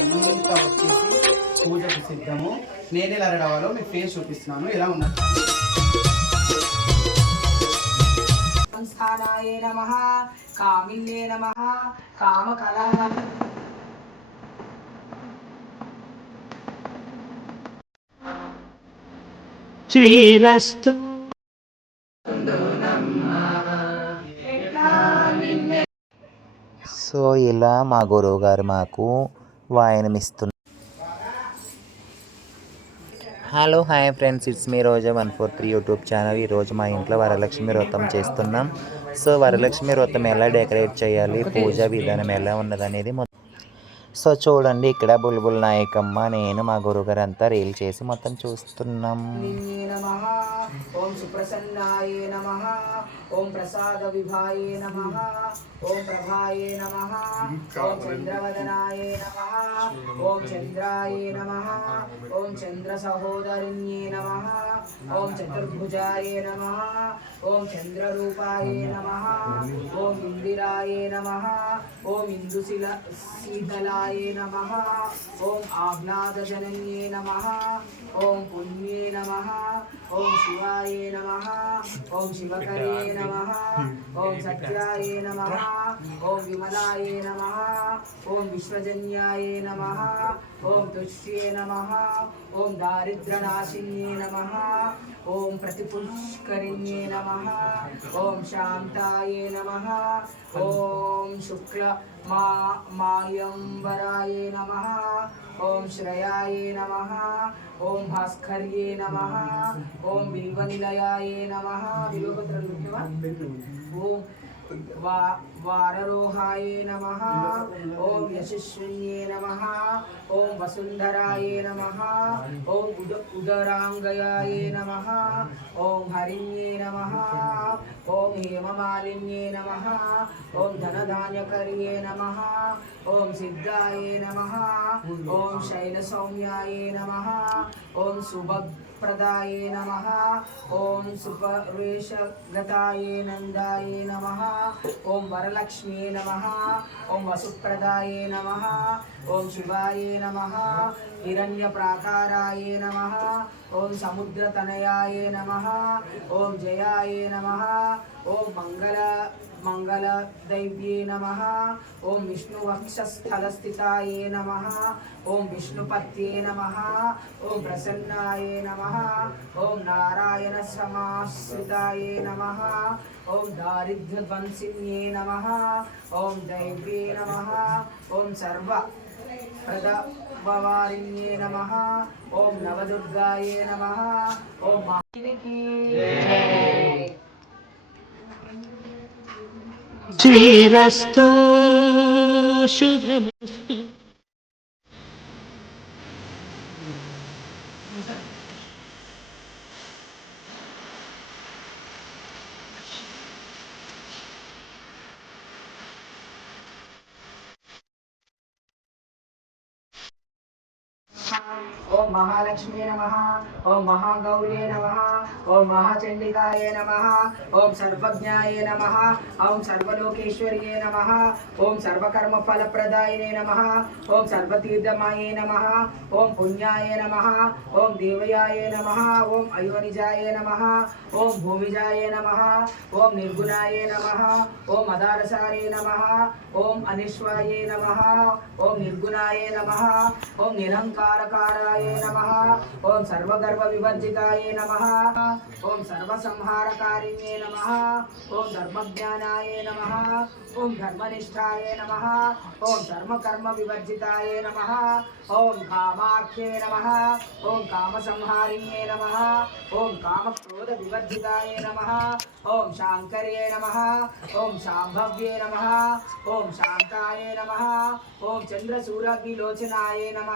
ఇదంతా వచ్చేసి పూజకు సిద్ధము. నేను ఎలా రెడీ అవ్వాలో మీ ఫేస్ చూపిస్తున్నాను. ఎలా ఉన్నారు సంస్థానాయ నమ కామిన్యే నమ కామకళా శ్రీరస్తు. సో ఇలా మా గురువు గారు మాకు వాయనమిస్తున్నారు hello hi friends it's me Roja one four three YouTube channel ఈరోజు మా ఇంట్లో వరలక్ష్మి వ్రతం చేస్తున్నాం. సో వరలక్ష్మి వ్రతం ఎలా డెకరేట్ చేయాలి? పూజా విధానం ఎలా ఉన్నదనేది మొత్తం సో చూడండి ఇక్కడ బుల్బుల్ నాయకమ్మ నేను మా గురువుగారు అంతా రీల్ చేసి మొత్తం చూస్తున్నాం. ఓం సుప్రసన్నాయ నమ. ఓం ప్రసాద విభాయే నమ. ఓం ప్రభాయే నమ. ఓం చంద్రవదనాయ నమ. ఓం చంద్రాయ నమ. ఓం చంద్ర సహోదరిణ్యే నమ. ఓం చతుర్భుజాయ నమ. ఓం చంద్రరూపాయ నమ. ఓం ఇందిరాయ నమ. ఓం ఇందుశిల శీతలాయ నమ ఓం ఆహ్లాదజనన్యే నమ ఓం పుణ్యే నమ ఓం శివాయ నమ ఓం శివకరే నమ ఓం సత్యాయ నమ ఓం విమలాయ నమ ఓం విశ్వజన్యాయ నమ ఓం తుష్యే నమ ఓం దారిద్ర్యనాశిన్యే నమ ఓం ప్రతిపుష్కరిణ్యే నమ ఓం శాంతాయ నమ ఓం శుక్ల మా మాయంబరాయ నమ ఓం శ్రయాయ నమ ఓం భాస్కర్యే నమ ఓం బిల్వనిలయాయ నమ బిల్వపత్రం ఓం వా వారరోహాయ నమ ఓం యశస్విన్యే నమ ఓం వసుంధరాయ నమ ఓం ఉద ఉదరాంగయాయ నమ ఓం హరిణ్యే నమ ఓం హేమమాలిన్యే నమ ఓం ధనధాన్యకర్యే నమ ఓం సిద్ధాయ నమ ఓం శైలసౌమ్యాయ నమ ఓం సుభప్రదాయ నమ ఓం సుపర్వేషగతాయ నందాయ నమ ఓం వరలక్ష్మీ నమ ఓం వసుప్రదాయ నమ ఓం శివాయ నమ హిరణ్యప్రాకారాయ నమ ఓం సముద్రతనయాయ నమ ఓం జయాయ నమ ఓం మంగళ మంగళ దైవ్యే నమ. ఓం విష్ణువక్షస్థలస్థితాయ నమ. ఓం విష్ణుపత్యే నమ. ఓం ప్రసన్నాయ నమ. ఓం నారాయణ సమాశ్రితాయ నమ. ఓం దారిద్ర్యధ్వంసిన్యే నమ. ఓం దైవ్యే నమ. ఓం సర్వ ప్రదవారిణ్యే నమ. ఓం నవదుర్గాయే నమ. ఓం మాహినికి శ్రీరస్తు శుభమస్తు ఓం మహాలక్ష్మీ నమ ఓం మహాగౌరీ నమ ఓం మహాచండికాయ నమ ఓం సర్వజ్ఞాయ నమ ఓం సర్వలోకేశ్వర్యే నమ ఓం సర్వకర్మ ఫలప్రదాయనే నమ ఓం సర్వతీర్థమాయే నమ ఓం పుణ్యాయ నమ ఓం దేవయాయ నమ ఓం అయోనిజాయ నమ ఓం భూమిజాయ నమ ఓం నిర్గుణాయ నమ ఓం అదారసాయ నమ ఓం అనిశ్వాయ నమ ఓం నిర్గుణాయ నమ ఓం నిరంకారకారాయ నమ ఓం సర్వగర్భ వివర్జితాయ నమ ఓం సర్వసంహారకారిణ్యే నమ ఓం ధర్మజ్ఞానాయ నమ ఓం ధర్మనిష్టాయ నమ ఓం ధర్మకర్మ వివర్జితాయ నమ ఓం కామాఖ్యే నమ ఓం కామసంహారిణ్యే నమ ఓం కామక్రోధ వివర్జితాయ నమ ఓం శాంకర్యే నమ ఓం శాంభవ్యే నమ ఓం శాంతాయ నమ ఓం చంద్రసూరగ్నిలోచనాయ నమ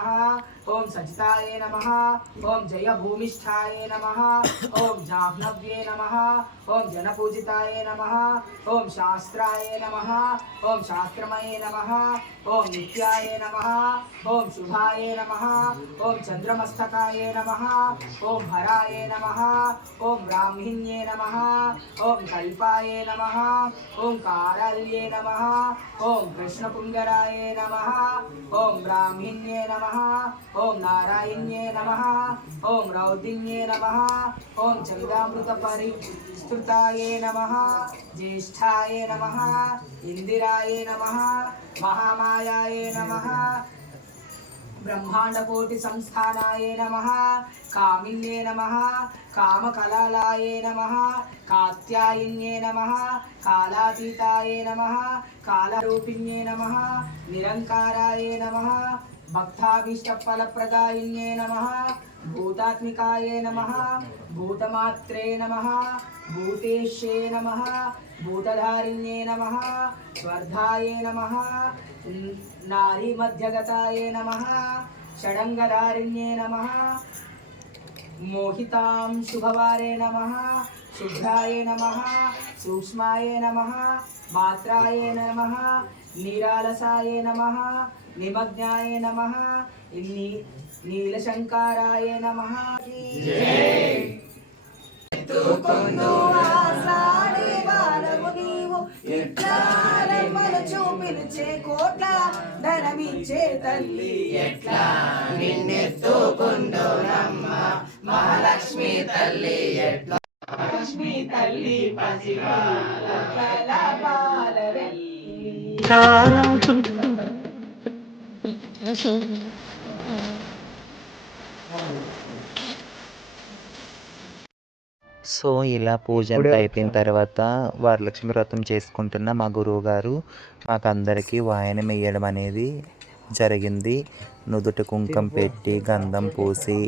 ఓం సచితాయ नमः ओम जय भूमिष्ठाय नमः ओम जाह्नव्ये नमः ओम जनपूजिताय नमः ओम शास्त्राय नमः ओम शास्त्रमये नमः ओम नित्याय नमः ओम शुभाय नमः ओम चंद्रमस्तकाय नमः ओम हराय नमः ओम ब्राह्मिण्ये नमः ओम कल्पाय नमः ओम कारल्ये नमः ओम कृष्णपुंगराय नमः ओम ब्राह्मिण्ये नमः ओम नारायण రౌద్రిణ్యే నమ ఓం రౌద్రిణ్యే నమ ఓం చందామృత పరిష్కృతాయే నమ జ్యేష్ఠాయే నమ ఇందిరాయే నమ మహామాయాయే నమ బ్రహ్మాండకోటి సంస్థానాయే నమ కామిన్యే నమ కామకలాలాయే నమ కాత్యాయిన్యే నమ కాలాతీతాయే నమ కాలరూపిణ్యే నమ నిరంకారాయే నమ भक्ताभीष्टफलप्रदायिन्ये नमः, भूतात्मिकाय नमः, भूतमात्रे नमः, भूतेश्ये नमः, भूतधारिण्ये नमः, स्वर्धाय नमः, नारीमध्यगताय नमः, षडङ्गधारिण्ये नमः, मोहितां शुभवारे नमः शुभ्राय नमः, सूक्ष्माय नमः, मात्राय नमः నిరాలసాయే నమ నిమగ్నాయ నమ నీలశంకారాయ నమ. చూపిలిచే కోట్ల ధనమిచ్చే తల్లి. ఎట్లా? నిన్నెత్తుకుండోరమ్మ మహాలక్ష్మి తల్లి ఎట్లా? లక్ష్మి తల్లి బాలరెల్లి సో ఇలా పూజ అంతా అయిపోయిన తర్వాత వరలక్ష్మి వ్రతం చేసుకుంటున్న మా గురువు గారు మాకందరికీ వాయనం వేయడం అనేది జరిగింది. నుదుట కుంకం పెట్టి గంధం పూసి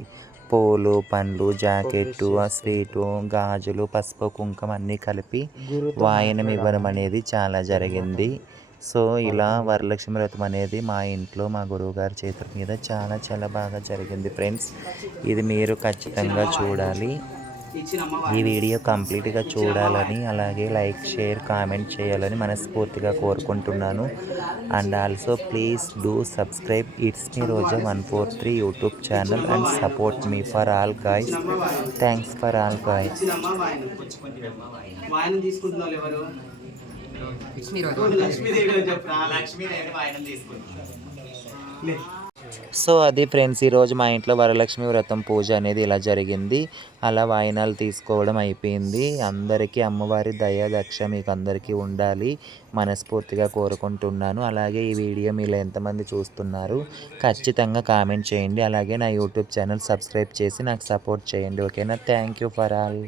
పూలు పండ్లు జాకెట్టు ఆ స్వీటు గాజులు పసుపు కుంకం అన్నీ కలిపి వాయనం ఇవ్వడం. అనేది చాలా జరిగింది. సో ఇలా వరలక్ష్మి వ్రతం అనేది మా ఇంట్లో మా గురువుగారి చేతుల మీద చాలా చాలా బాగా జరిగింది ఫ్రెండ్స్. ఇది మీరు ఖచ్చితంగా చూడాలి. ఈ వీడియో కంప్లీట్గా చూడాలని అలాగే లైక్ షేర్ కామెంట్ చేయాలని మనస్ఫూర్తిగా కోరుకుంటున్నాను. And also please do subscribe it's me Roja one four three YouTube channel and support me for all guys. Thanks for all guys. ఎవరు? సో అది ఫ్రెండ్స్ ఈరోజు మా ఇంట్లో వరలక్ష్మి వ్రతం పూజ అనేది ఇలా జరిగింది. అలా వాయినాలు తీసుకోవడం అయిపోయింది. అందరికీ అమ్మవారి దయ దక్ష మీకు అందరికీ ఉండాలి మనస్ఫూర్తిగా కోరుకుంటున్నాను. అలాగే ఈ వీడియో మీరు ఎంతమంది చూస్తున్నారు ఖచ్చితంగా కామెంట్ చేయండి. అలాగే నా యూట్యూబ్ ఛానల్ సబ్స్క్రైబ్ చేసి నాకు సపోర్ట్ చేయండి. ఓకేనా? Thank you for all.